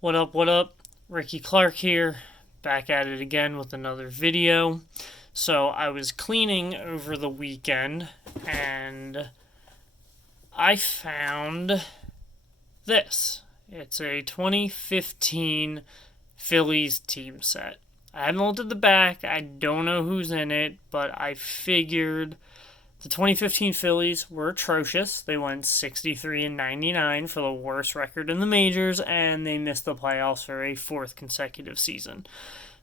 What up, what up? Ricky Clark here, back at it again with another video. So, I was cleaning over the weekend and I found this. It's a 2015 Phillies team set. I haven't looked at the back, I don't know who's in it, but I figured the 2015 Phillies were atrocious. They went 63 and 99 for the worst record in the majors, and they missed the playoffs for a fourth consecutive season.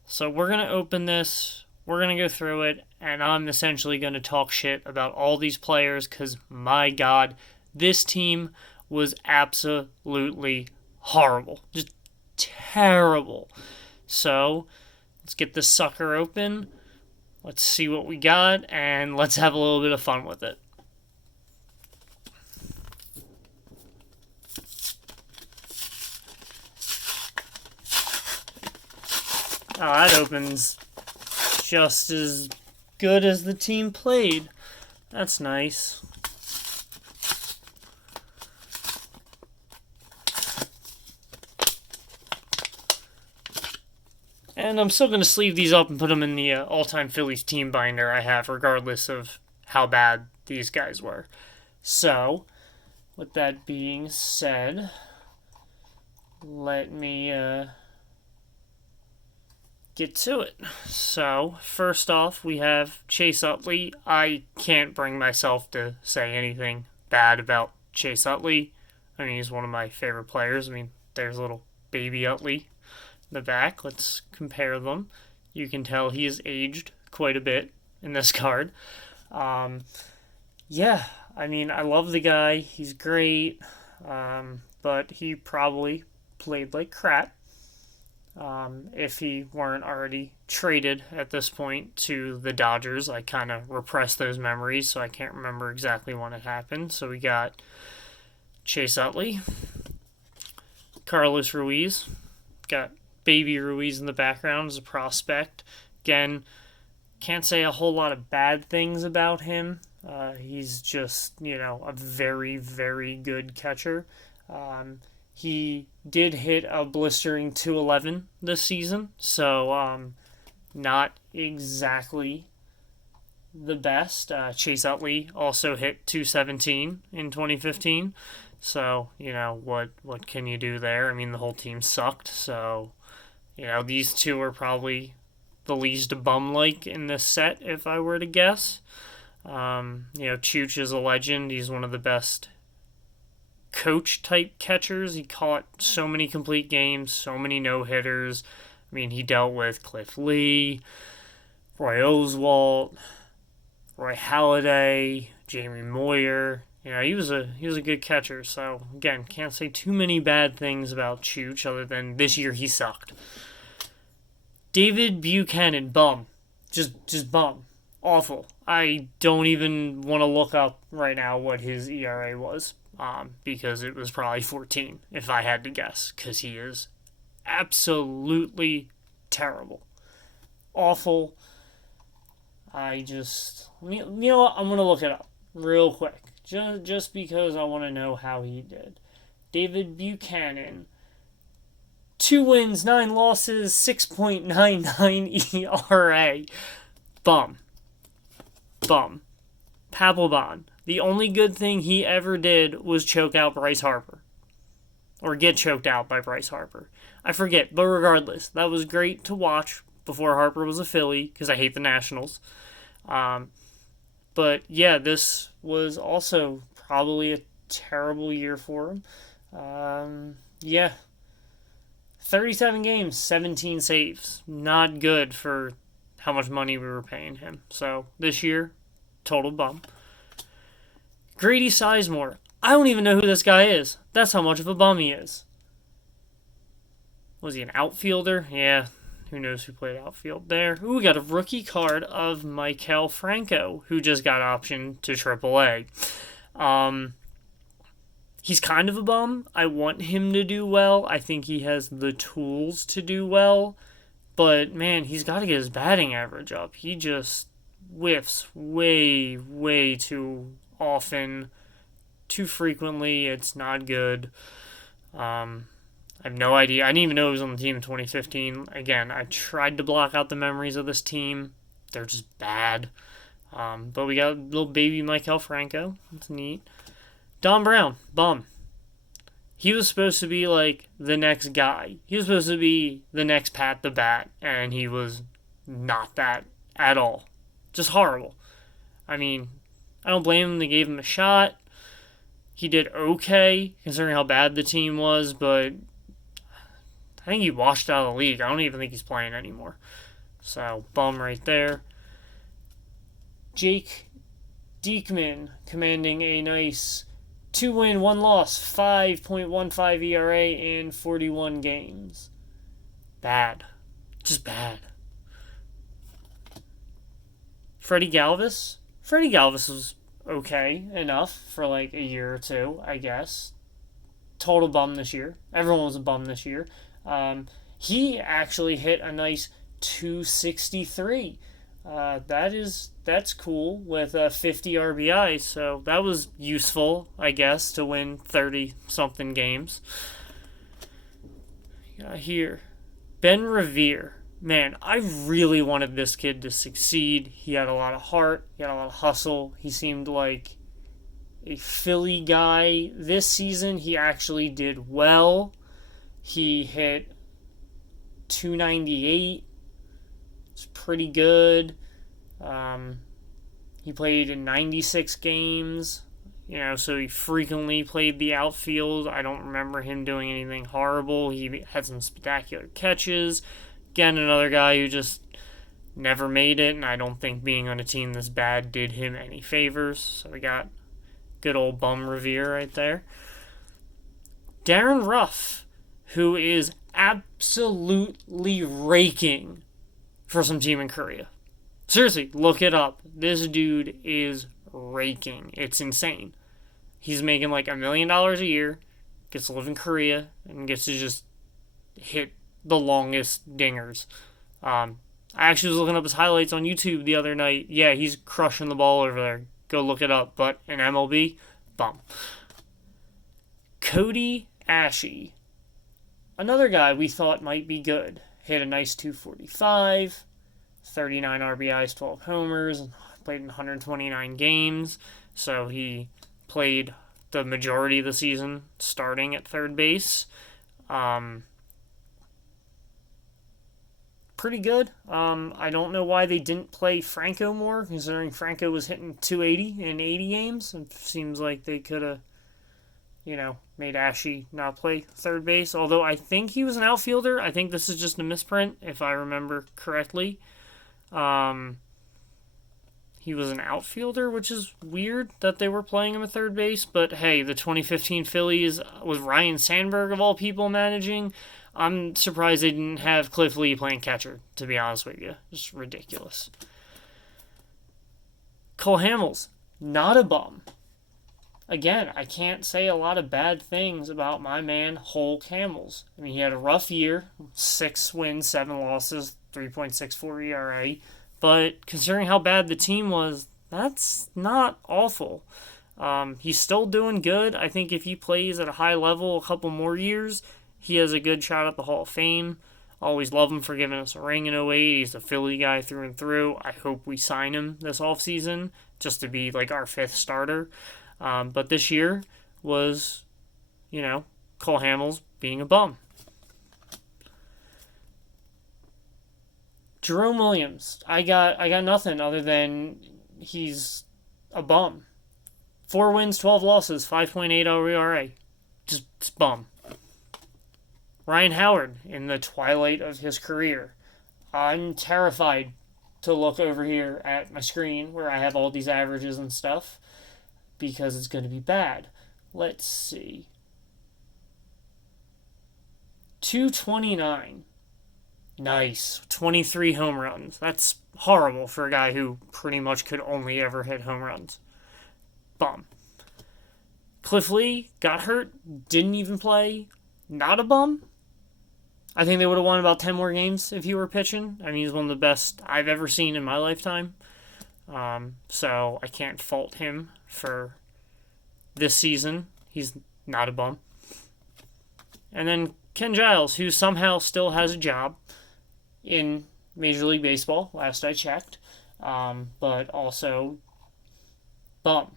So we're going to open this, we're going to go through it, and I'm essentially going to talk shit about all these players because, my God, this team was absolutely horrible. Just terrible. So let's get this sucker open. Let's see what we got, and let's have a little bit of fun with it. Oh, that opens just as good as the team played. That's nice. And I'm still going to sleeve these up and put them in the all-time Phillies team binder I have, regardless of how bad these guys were. So, with that being said, let me get to it. So, first off, we have Chase Utley. I can't bring myself to say anything bad about Chase Utley. I mean, he's one of my favorite players. I mean, there's little baby Utley the back. Let's compare them. You can tell he has aged quite a bit in this card. Yeah, I mean, I love the guy. He's great, but he probably played like crap if he weren't already traded at this point to the Dodgers. I kind of repressed those memories, so I can't remember exactly when it happened. So we got Chase Utley, Carlos Ruiz, got Baby Ruiz in the background as a prospect. Again, can't say a whole lot of bad things about him. He's just, a very, very good catcher. He did hit a blistering 211 this season, so not exactly the best. Chase Utley also hit 217 in 2015. So, what can you do there? I mean, the whole team sucked, so these two are probably the least bum-like in this set, if I were to guess. Chooch is a legend. He's one of the best coach-type catchers. He caught so many complete games, so many no-hitters. I mean, he dealt with Cliff Lee, Roy Oswalt, Roy Halladay, Jamie Moyer. He was a good catcher. So again, can't say too many bad things about Chooch other than this year he sucked. David Buchanan, bum, just bum, awful. I don't even want to look up right now what his ERA was, because it was probably 14 if I had to guess, because he is absolutely terrible, awful. You know what? I'm gonna look it up real quick. Just because I want to know how he did. David Buchanan. 2 wins, 9 losses, 6.99 ERA. Bum. Papelbon. The only good thing he ever did was choke out Bryce Harper. Or get choked out by Bryce Harper. I forget, but regardless, that was great to watch before Harper was a Philly, because I hate the Nationals. But yeah, this was also probably a terrible year for him. Yeah. 37 games, 17 saves. Not good for how much money we were paying him. So this year, total bum. Grady Sizemore. I don't even know who this guy is. That's how much of a bum he is. Was he an outfielder? Yeah. Who knows who played outfield there? Ooh, we got a rookie card of Maikel Franco, who just got optioned to AAA. He's kind of a bum. I want him to do well. I think he has the tools to do well. But, man, he's got to get his batting average up. He just whiffs way, way too often, too frequently. It's not good. I have no idea. I didn't even know he was on the team in 2015. Again, I tried to block out the memories of this team. They're just bad. But we got little baby Michael Franco. That's neat. Don Brown, bum. He was supposed to be like the next guy. He was supposed to be the next Pat the Bat, and he was not that at all. Just horrible. I mean, I don't blame him. They gave him a shot. He did okay, considering how bad the team was, but I think he washed out of the league. I don't even think he's playing anymore. So, bum right there. Jake Diekman commanding a nice 2-win, 1-loss, 5.15 ERA in 41 games. Bad. Just bad. Freddie Galvis. Freddie Galvis was okay enough for like a year or two, I guess. Total bum this year. Everyone was a bum this year. He actually hit a nice 263. That's cool with 50 RBI, so that was useful, I guess, to win 30-something games. Here, Ben Revere. Man, I really wanted this kid to succeed. He had a lot of heart. He had a lot of hustle. He seemed like a Philly guy. This season, he actually did well. He hit 298. It's pretty good. He played in 96 games. So he frequently played the outfield. I don't remember him doing anything horrible. He had some spectacular catches. Again, another guy who just never made it, and I don't think being on a team this bad did him any favors. So we got good old bum Revere right there. Darren Ruff, who is absolutely raking for some team in Korea. Seriously, look it up. This dude is raking. It's insane. He's making like $1 million a year, gets to live in Korea, and gets to just hit the longest dingers. I actually was looking up his highlights on YouTube the other night. Yeah, he's crushing the ball over there. Go look it up. But in MLB, bum. Cody Ashe. Another guy we thought might be good. Hit a nice 245, 39 RBIs, 12 homers, played in 129 games. So he played the majority of the season starting at third base. Pretty good. I don't know why they didn't play Franco more, considering Franco was hitting 280 in 80 games. It seems like they could have, made Ashe not play third base. Although I think he was an outfielder. I think this is just a misprint, if I remember correctly. He was an outfielder, which is weird that they were playing him at third base. But hey, the 2015 Phillies was Ryan Sandberg, of all people, managing. I'm surprised they didn't have Cliff Lee playing catcher, to be honest with you. Just ridiculous. Cole Hamels, not a bum. Again, I can't say a lot of bad things about my man, Hulk Hamels. I mean, he had a rough year, 6 wins, 7 losses, 3.64 ERA. But considering how bad the team was, that's not awful. He's still doing good. I think if he plays at a high level a couple more years, he has a good shot at the Hall of Fame. Always love him for giving us a ring in 08. He's a Philly guy through and through. I hope we sign him this offseason just to be like our 5th starter. But this year was, Cole Hamels being a bum. Jerome Williams, I got nothing other than he's a bum. 4 wins, 12 losses, 5.80 ERA. Just bum. Ryan Howard, in the twilight of his career. I'm terrified to look over here at my screen where I have all these averages and stuff because it's going to be bad. Let's see. 229. Nice. 23 home runs. That's horrible for a guy who pretty much could only ever hit home runs. Bum. Cliff Lee got hurt, didn't even play. Not a bum. I think they would have won about 10 more games if he were pitching. I mean, he's one of the best I've ever seen in my lifetime. So I can't fault him for this season. He's not a bum. And then Ken Giles, who somehow still has a job in Major League Baseball, last I checked, but also bum.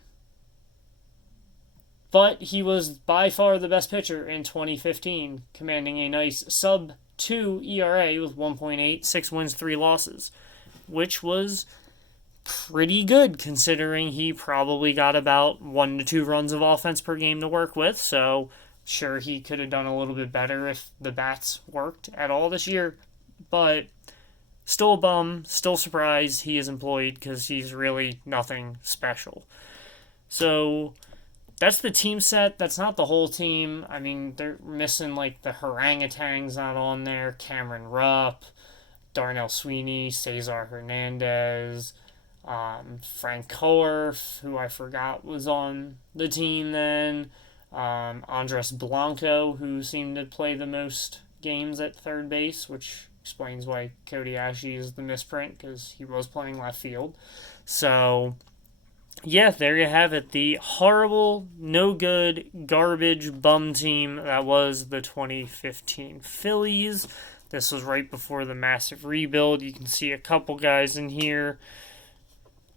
But he was by far the best pitcher in 2015, commanding a nice sub 2 ERA with 1.8, 6 wins, 3 losses, which was pretty good considering he probably got about 1 to 2 runs of offense per game to work with. So, sure, he could have done a little bit better if the bats worked at all this year, but still a bum, still surprised he is employed because he's really nothing special. So, that's the team set. That's not the whole team. I mean, they're missing like the Harangutang's not on there, Cameron Rupp, Darnell Sweeney, Cesar Hernandez, Frank Korf, who I forgot was on the team then, Andres Blanco, who seemed to play the most games at third base, which explains why Cody Ashley is the misprint because he was playing left field. So yeah, there you have it. The horrible, no good, garbage bum team that was the 2015 Phillies. This was right before the massive rebuild. You can see a couple guys in here,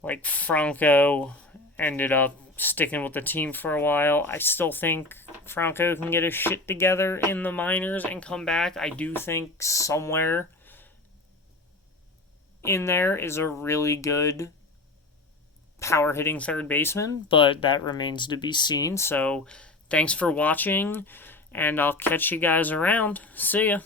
like Franco, ended up sticking with the team for a while. I still think Franco can get his shit together in the minors and come back. I do think somewhere in there is a really good power hitting third baseman, but that remains to be seen. So thanks for watching, and I'll catch you guys around. See ya.